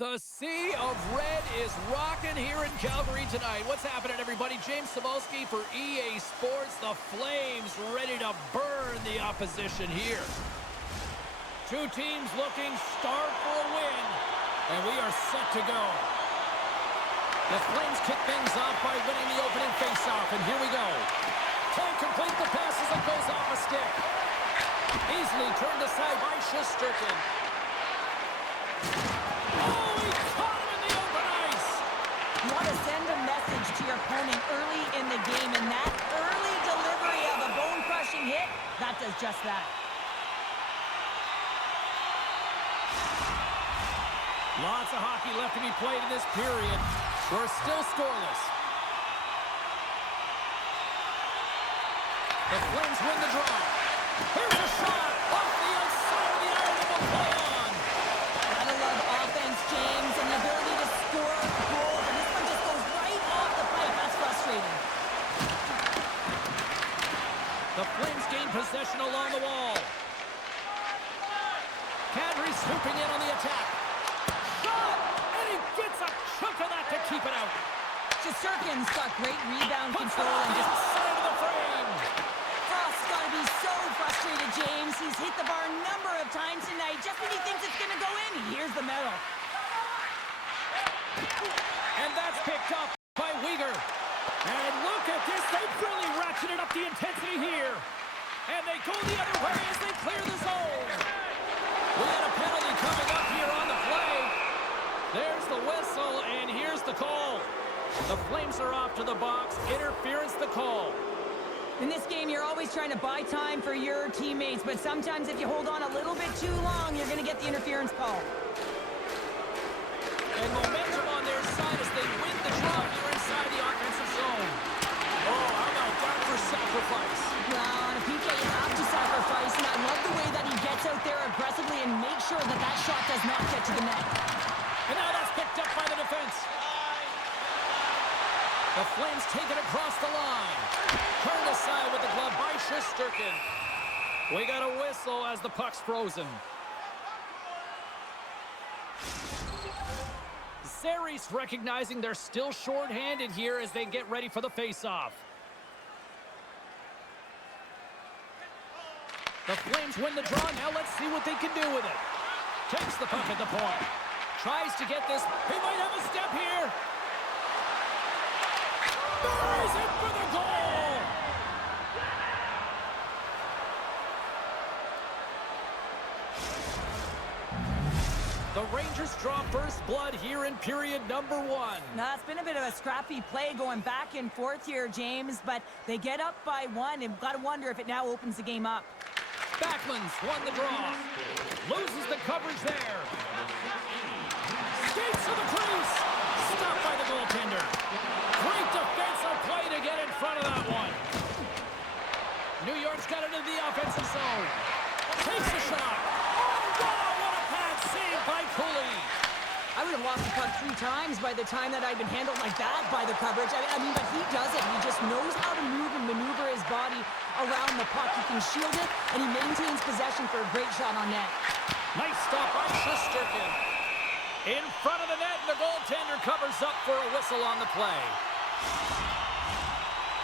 The Sea of Red is rocking here in Calgary tonight. What's happening, everybody? James Cebulski for EA Sports. The Flames ready to burn the opposition here. Two teams looking starved for a win, and we are set to go. The Flames kick things off by winning the opening faceoff, and here we go. Can't complete the pass as it goes off a stick. Easily turned aside by Shesterkin. Oh, he caught him in the open ice! You want to send a message to your opponent early in the game, and that early delivery of a bone-crushing hit, that does just that. Lots of hockey left to be played in this period. We're still scoreless. The Flames win the draw. Here's a shot off the outside of the iron and will play on. Gotta love offense, James, and the ability to score goals, and this one just goes right off the pipe. That's frustrating. The Flames gain possession along the wall. Calgary swooping in on the attack. Shot! And he gets a chunk of that to keep it out. Shesterkin's got great rebound Puts control it and just... inside of the frame. Frost's got to be so frustrated, James. He's hit the bar a number of times tonight. Just when he thinks it's going to go in, here's the medal. And that's picked up by Weegar. And look at this. They've really ratcheted up the intensity here. And they go the other way as they clear the zone. We got a penalty coming up here on the play. There's the whistle, and here's the call. The Flames are off to the box. Interference the call. In this game, you're always trying to buy time for your teammates, but sometimes if you hold on a little bit too long, you're going to get the interference call. And momentum on their side as they win the draw here inside the offensive zone. Oh, how about that for sacrifice? Well, on a PK, you have to sacrifice, and I love the way that he gets out there aggressively and makes sure that that shot does not get to the net. And now that's picked up by the defense. The Flames take it across the line. Turned aside with the glove by Shesterkin. We got a whistle as the puck's frozen. Series recognizing they're still short-handed here as they get ready for the face-off. The Flames win the draw. Now let's see what they can do with it. Takes the puck at the point. Tries to get this. He might have a step here. Buries it for the goal! The Rangers draw first blood here in period number 1. Now, it's been a bit of a scrappy play going back and forth here, James, but they get up by 1, and got to wonder if it now opens the game up. Backlund's won the draw. Loses the coverage there. Skates to the crease. Stopped by the goaltender. Great defensive play to get in front of that one. New York's got it into the offensive zone. Takes a shot. Oh, wow, what a pad save by Cooley. I would have lost the puck 3 times by the time that I'd been handled like that by the coverage. I mean, but he does it. He just knows how to move and maneuver his body around the puck. He can shield it, and he maintains possession for a great shot on net. Nice stop by Shesterkin. In front of the net, and the goaltender covers up for a whistle on the play.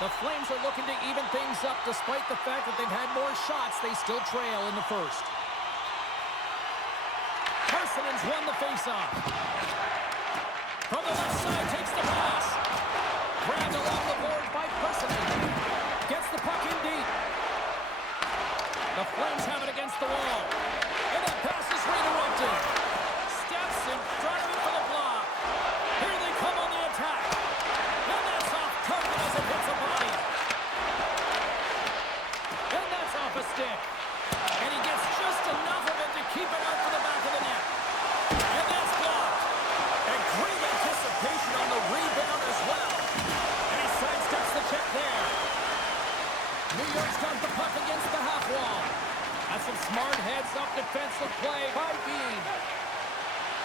The Flames are looking to even things up despite the fact that they've had more shots. They still trail in the first. Personen's won the faceoff. From the left side, takes the pass. Grabbed along the boards by Personen. Gets the puck in deep. The Flames have it against the wall. And that pass is redirected. Steps in front of it for the block. Here they come on the attack. And that's off target as it hits a body. And that's off a stick. And he gets just enough of it to keep it out for the back of the net. And that's blocked. And great anticipation on the rebound as well. And he sidesteps the check there. New York's got the puck against the half wall. That's some smart heads-up defensive play by Bean.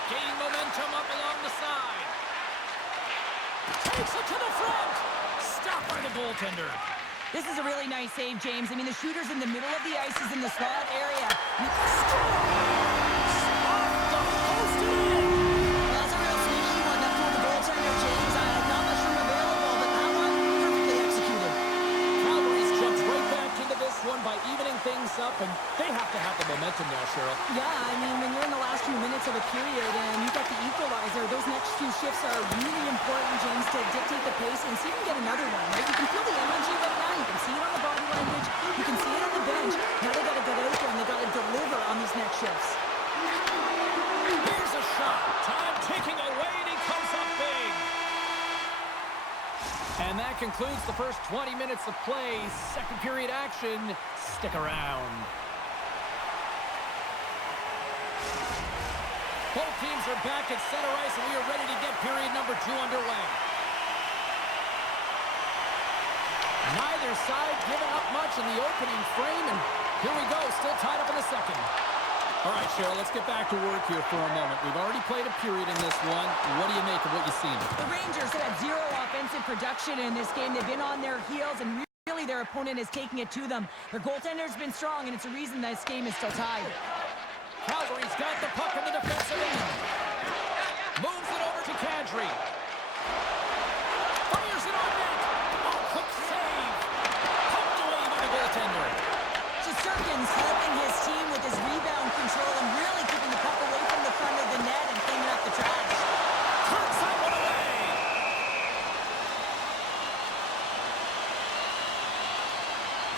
Gaining momentum up along the side. Takes it to the front. Stopped by the goaltender. This is a really nice save, James. I mean, the shooter's in the middle of the ice. He's in the slot area. Off the post and in. James. Not much room available, but that one perfectly executed. Calgary's jumped right back into this one by evening things up, and they have to have the momentum now, Cheryl. Yeah, I mean, when you're in the last few minutes of a period and you got the equalizer, those next few shifts are really important, James, to dictate the pace and see if you can get another one, right? You can feel the energy right now. You can see it on the body language. You can see it on the bench. Now they got to get out there and they got to deliver on these next shifts. Here's a shot. Time ticking away, and he comes up big. And that concludes the first 20 minutes of play. Second period action. Stick around. Both teams are back at center ice, and we are ready to get period number 2 underway. Neither side giving up much in the opening frame, and here we go, still tied up in the second. All right, Cheryl, let's get back to work here for a moment. We've already played a period in this one. What do you make of what you've seen? The Rangers have had zero offensive production in this game. They've been on their heels, and really their opponent is taking it to them. Their goaltender's been strong, and it's a reason this game is still tied. Calgary's got the puck in the defensive end. Moves it over to Kadri. Fires it on net. Oh, quick save. Pumped away by the goaltender. Shesterkin's helping his team with his rebound control and really keeping the puck away from the front of the net and cleaning up the trash. Turns that one away.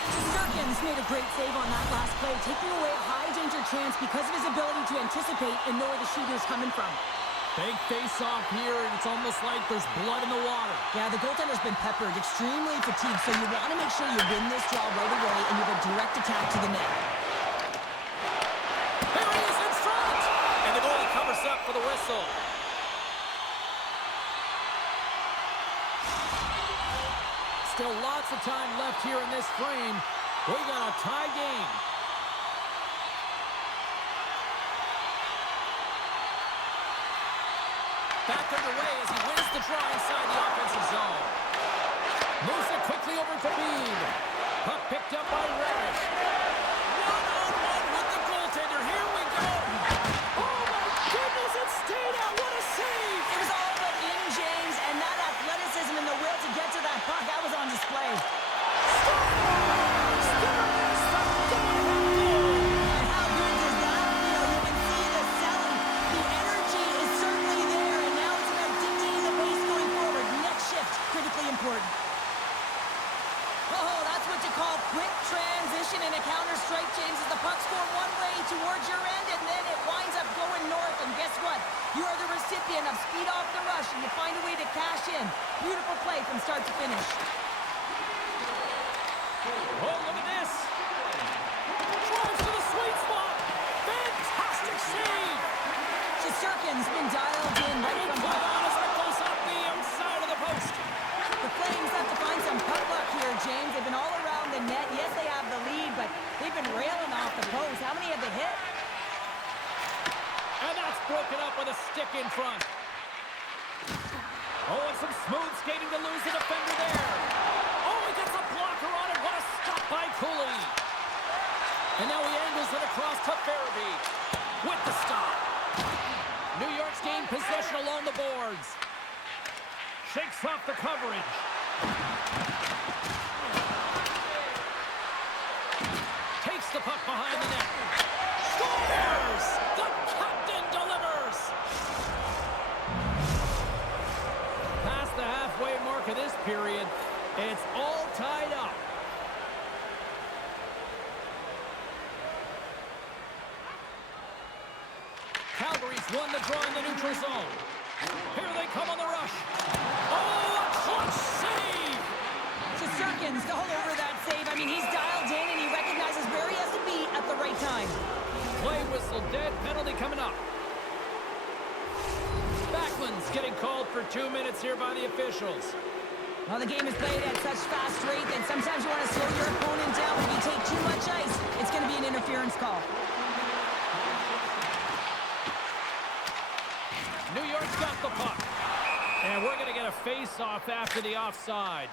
Shesterkin's made a great save on that last play, taking away a high-danger chance because of his ability to anticipate and know where the shooter's coming from. Big face-off here, and it's almost like there's blood in the water. Yeah, the goaltender's been peppered, extremely fatigued, so you want to make sure you win this draw right away and you have a direct attack to the net. There he is in front! And the goalie covers up for the whistle. Still lots of time left here in this frame. We got a tie game. Back underway as he wins the draw inside the offensive zone. Moves it quickly over to Bean. Puck picked up by Reddish. One-on-one with the goaltender. Here we go. Oh, my goodness, it stayed out. What a save. It was all but in, James, and that athleticism and the will to get to that puck, that was on display. And how good does that feel? You can see the selling. The energy is certainly there, and now it's about dictating the pace going forward. Next shift, critically important. Oh, that's what you call quick transition in a counter-strike, James, as the puck's going one way towards your end, and then it winds up going north, and guess what? You are the recipient of speed off the rush, and you find a way to cash in. Beautiful play from start to finish. Oh, look at this. Drives to the sweet spot. Fantastic save. Shesterkin's been dialed in right from Put puck. on as it goes up the outside of the post. The Flames have to find some puck luck here, James. They've been all around the net. Yes, they have the lead, but they've been railing off the post. How many have they hit? And that's broken up with a stick in front. Oh, and some smooth skating to lose the defender there. Oh, he gets a blocker on it. What a stop by Cooley. And now he angles it across to Farabee with the stop. New York's gained possession along the boards. Shakes off the coverage. Takes the puck behind the net. Scores! The captain delivers! Past the halfway mark of this period, it's all tied up. Calgary's won the draw in the neutral zone. Here they come on the rush. Oh, a clutch save! Shesterkin's all over that save. I mean, he's dialed in and he recognizes where he has to be at the right time. Play whistle dead, penalty coming up. Backlund's getting called for 2 minutes here by the officials. Well, the game is played at such fast rate that sometimes you want to slow your opponent down. If you take too much ice, it's going to be an interference call. New York's got the puck. And we're going to get a face-off after the offside.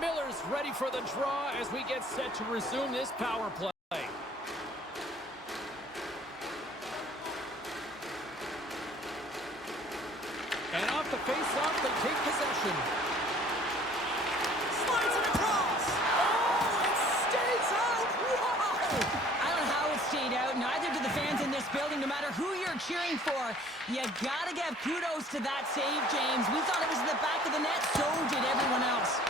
Miller's ready for the draw as we get set to resume this power play. face-off, they take possession. Slides it across. Oh, it stays out. Wow. I don't know how it stayed out. Neither do the fans in this building, no matter who you're cheering for. You gotta give kudos to that save, James. We thought it was in the back of the net. So did everyone else.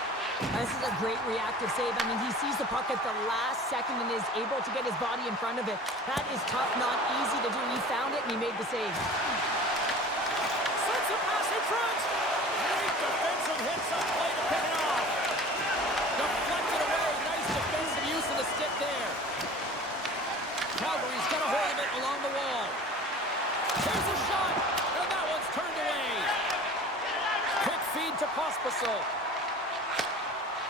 This is a great reactive save. I mean, he sees the puck at the last second and is able to get his body in front of it. That is tough, not easy to do. He found it and he made the save. Sends a pass in front. Great defensive hits up play to pick it off. Deflected away. Nice defensive use of the stick there. Calgary's got a hold of it along the wall. There's a shot, and that one's turned away. Quick feed to Pospisil.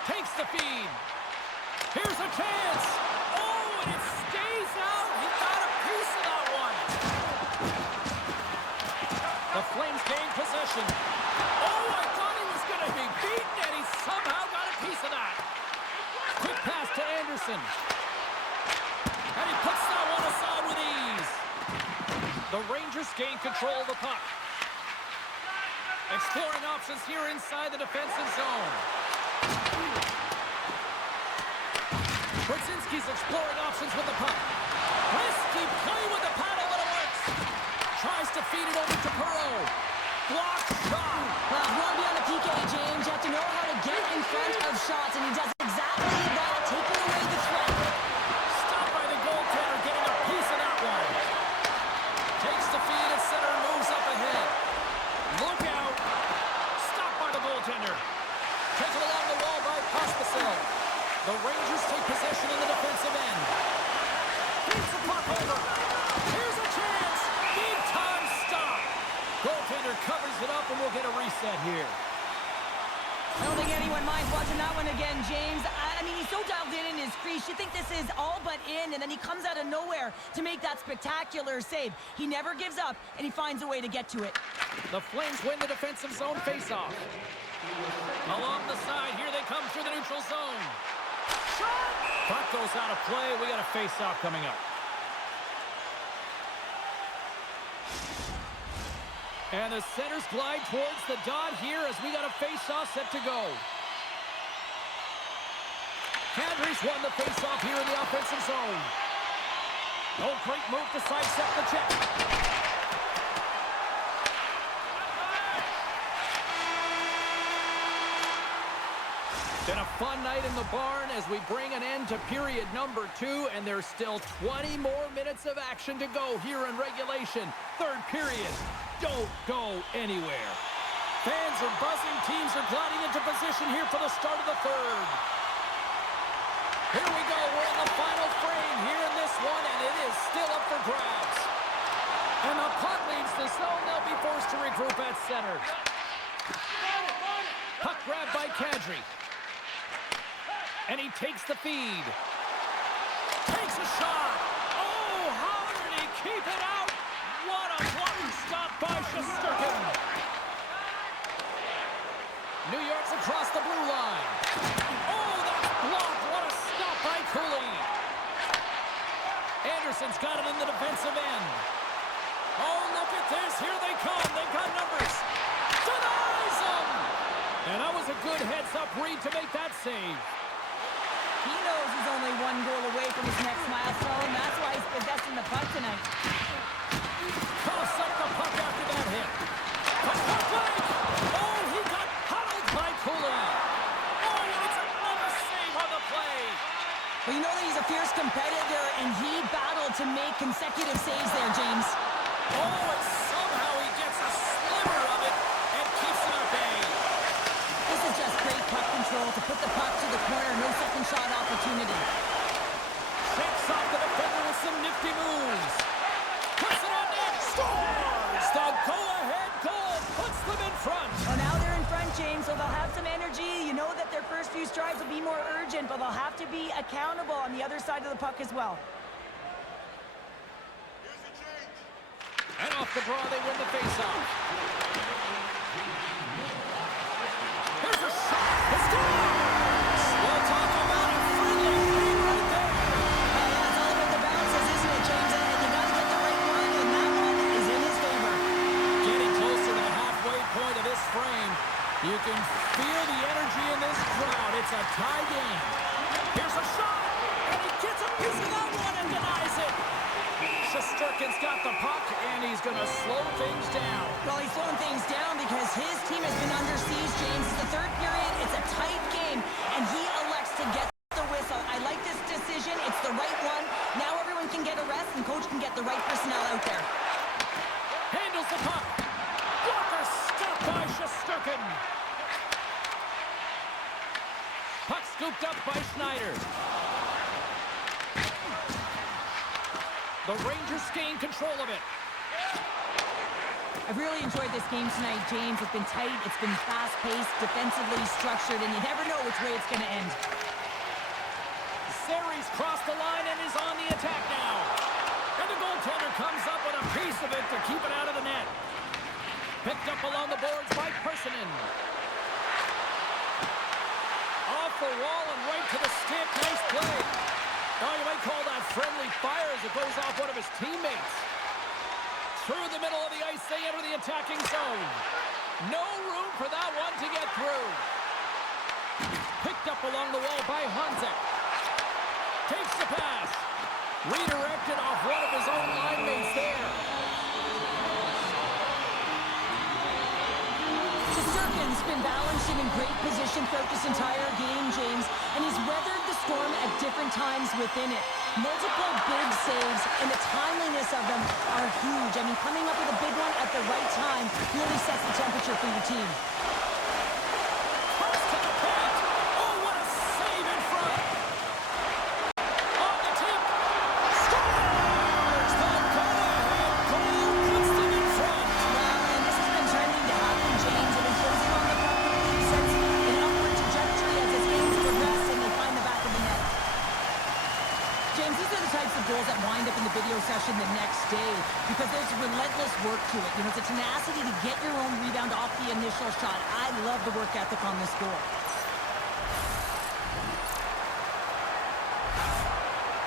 Takes the feed. Here's a chance. Oh, and it stays out. He got a piece of that one. The Flames gain possession. Oh, I thought he was going to be beaten, and he somehow got a piece of that. Quick pass to Anderson. And he puts that one aside with ease. The Rangers gain control of the puck. Exploring options here inside the defensive zone. Brzezinski's exploring options with the puck. Risky play with the paddle, but it works. Tries to feed it over to Perreault. Blocked shot. Well, if you want to be on the PK, James, you have to know how to get in front of shots, and he does exactly that, taking away the threat. Stopped by the goaltender, getting a piece of that one. Takes the feed at center and moves up ahead. Look out. Stopped by the goaltender. Taken along the wall by Pospisil. The Rangers take possession in the defensive end. Feeds the puck over. Here's a chance. Big time stop. Goaltender covers it up and we'll get a reset here. I don't think anyone minds watching that one again, James. I mean, he's so dialed in his crease. You think this is all but in, and then he comes out of nowhere to make that spectacular save. He never gives up, and he finds a way to get to it. The Flames win the defensive zone faceoff. Along the side, here they come through the neutral zone. Shot! Puck goes out of play. We got a face-off coming up. And the centers glide towards the dot here as we got a face-off set to go. Calgary's won the face-off here in the offensive zone. Oh, great move to sidestep the check. Been a fun night in the barn as we bring an end to period number 2, and there's still 20 more minutes of action to go here in regulation. Third period. Don't go anywhere. Fans are buzzing. Teams are gliding into position here for the start of the third. Here we go. We're in the final frame here in this one, and it is still up for grabs. And the puck leaves the zone. They'll be forced to regroup at center. Puck grabbed by Kadri. And he takes the feed. Takes a shot. Oh, how did he keep it out? What a bloody stop by Shesterkin. New York's across the blue line. Oh, that's blocked. What a stop by Cooley. Anderson's got it in the defensive end. Oh, look at this. Here they come. They've got numbers. Denies them. And that was a good heads-up read to make that save. He knows he's only one goal away from his next milestone. That's why he's possessing the puck tonight. Coughs up the puck after that hit. The puck leg. Oh, he got huddled by Cooley. Oh, and it's another save on the play. Well, you know that he's a fierce competitor, and he battled to make consecutive saves there, James. Oh, and somehow he gets a sliver of it and keeps it at bay. This is just great puck control to put the puck to the corner. No second shot opportunity. Shakes off the defender with some nifty moves. Puts it on net. Scores! The go-ahead goal puts them in front. Well, now they're in front, James, so they'll have some energy. You know that their first few strides will be more urgent, but they'll have to be accountable on the other side of the puck as well. And off the draw, they win the faceoff. Here's a shot. It's scores! Well, talk about a friendly game right there. That's all about the bounces, isn't it, James? And you got to get the right one, and that one is in his favor. Getting closer to the halfway point of this frame. You can feel the energy in this crowd. It's a tie game. Here's a shot, and he gets a piece of that one and denies it. Shesterkin's got the puck, and he's going to slow things down. Well, he's slowing things down because his team has been under siege, James. It's the third period. It's a tight game, and he elects to get the whistle. I like this decision. It's the right one. Now everyone can get a rest, and coach can get the right personnel out there. Handles the puck. Blocker stopped by Shesterkin. Puck scooped up by Schneider. The Rangers gain control of it. I've really enjoyed this game tonight, James. It's been tight, it's been fast-paced, defensively structured, and you never know which way it's going to end. Series crossed the line and is on the attack now. And the goaltender comes up with a piece of it to keep it out of the net. Picked up along the boards by Persinen. Off the wall and right to the stick. Nice play. Oh, you might call that friendly fire as it goes off one of his teammates. Through the middle of the ice, they enter the attacking zone. No room for that one to get through. Picked up along the wall by Hanzek. Takes the pass. Redirected off one of his own line mates there. Shesterkin's been balanced and in great position throughout this entire game, James, and he's weathered the storm at different times within it. Multiple big saves, and the timeliness of them are huge. I mean, coming up with a big one at the right time really sets the temperature for your team. First to the paint. Oh, what a save in front. On the tip. Scores! The go-ahead goal puts them in front. Well, and this has been trending to happen, James. They've been closing on the puck since an upward trajectory as this game's progressed and they find the back of the net. James, these are the types of goals that wind up in the video session the next day because there's relentless work to it. You know, it's a tenacity to get your own rebound off the initial shot. I love the work ethic on this goal.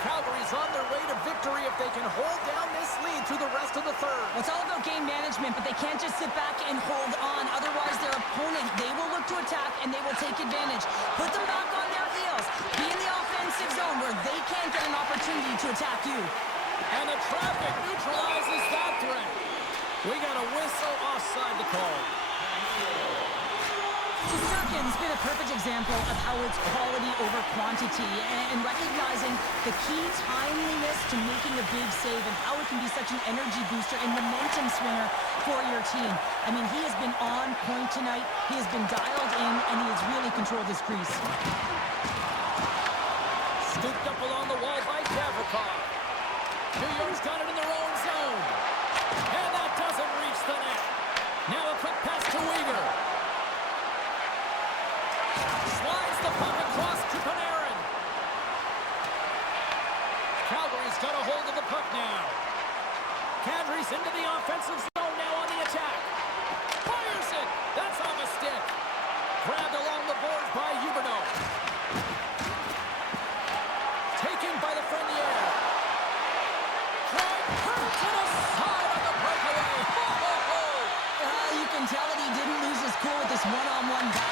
Calgary's on their way to victory if they can hold down this lead through the rest of the third. Well, it's all about game management, but they can't just sit back and hold on. Otherwise, their opponent, they will look to attack and they will take advantage. Put them back on their heels. Be in the offensive zone where they can't get an opportunity to attack you. And the traffic neutralizes that threat. We got a whistle offside the call. Shesterkin's been a perfect example of how it's quality over quantity and recognizing the key timeliness to making a big save and how it can be such an energy booster and momentum swinger for your team. I mean, he has been on point tonight. He has been dialed in, and he has really controlled his crease. Scooped up along the wall by Gavrikov. New York's got it in their own zone. And that doesn't reach the net. Now a quick pass to Weegar. Slides the puck across to Panarin. Calgary's got a hold of the puck now. Kadri's into the offensive zone now on the attack. Fires it. That's off a stick. Grabbed along the boards by Huberdeau. Taken by the Frenier. Drive hurt to the side on the breakaway. Ho, ho, ho. You can tell that he didn't lose his cool with this one-on-one battle.